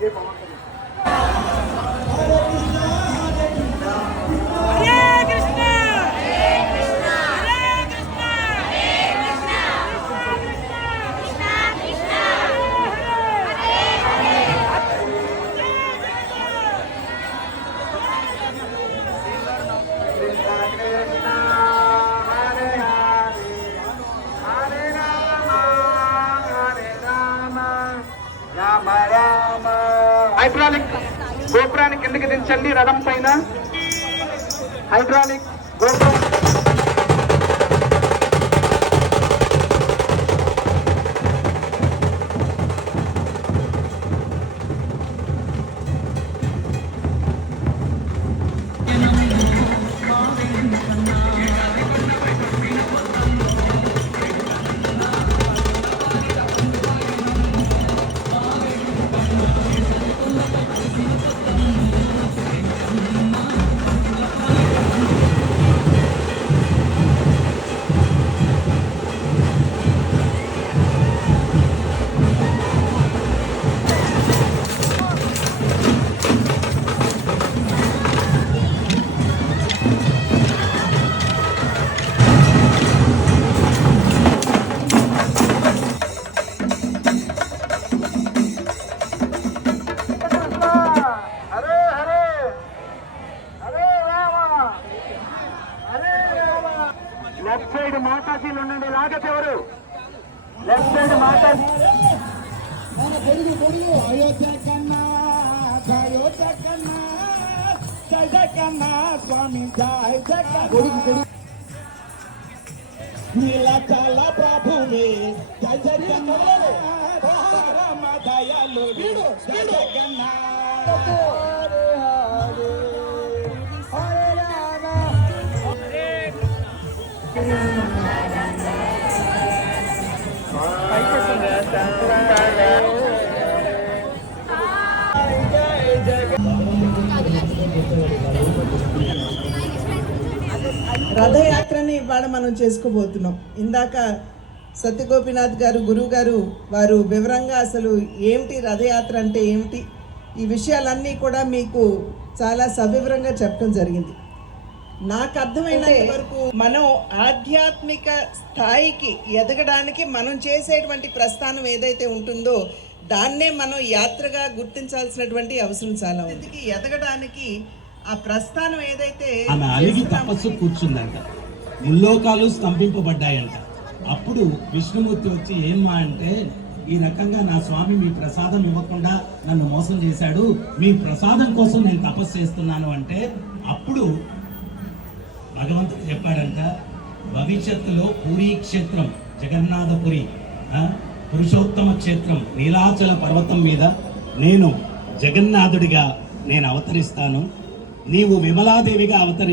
দিয়ে comment hydraulic గోపురాన్ని కిందకి దించండి రథం పైన. హైడ్రాలిక్ గోపురం. లాగకెవరు లెఫ్ట్ సైడ్ మన తెలుగు పొరుగు అయోధ్య కన్నా అయోధ్య కన్నా జయ జగన్నా స్వామి జయ జగ పొరుగు పొరుగు ప్రభువే జయ జగన్నా రామ దయాలు జయ జగన్నా రథయాత్రని ఇవాళ మనం చేసుకోబోతున్నాం. ఇందాక సత్యగోపినాథ్ గారు గురువు గారు వారు వివరంగా అసలు ఏమిటి రథయాత్ర అంటే ఏమిటి? ఈ విషయాలన్నీ కూడా మీకు చాలా సవివరంగా చెప్పడం జరిగింది. నాకు అర్థమైనంత వరకు మనం ఆధ్యాత్మిక స్థాయికి ఎదగడానికి మనం చేసేటువంటి ప్రస్థానం ఏదైతే ఉంటుందో దాన్నే మనం యాత్రగా గుర్తించాల్సినటువంటి అవసరం చాలా ఉంది. ఎదగడానికి ఆ ప్రస్థానం ఏదైతే ఆమె అలిగి తపస్సు కూర్చుందంట. ముల్లోకాలు స్తంభింపబడ్డాయంట. అప్పుడు విష్ణుమూర్తి వచ్చి ఏమ్మా అంటే ఈ రకంగా నా స్వామి మీ ప్రసాదం ఇవ్వకుండా నన్ను మోసం చేశాడు. మీ ప్రసాదం కోసం నేను తపస్సు చేస్తున్నాను అంటే అప్పుడు భగవంతుడు చెప్పాడంట భవిష్యత్తులో పూరీ క్షేత్రం జగన్నాథపురి పురుషోత్తమ క్షేత్రం నీలాచల పర్వతం మీద నేను జగన్నాథుడిగా నేను అవతరిస్తాను. నీవు విమలాదేవిగా అవతరి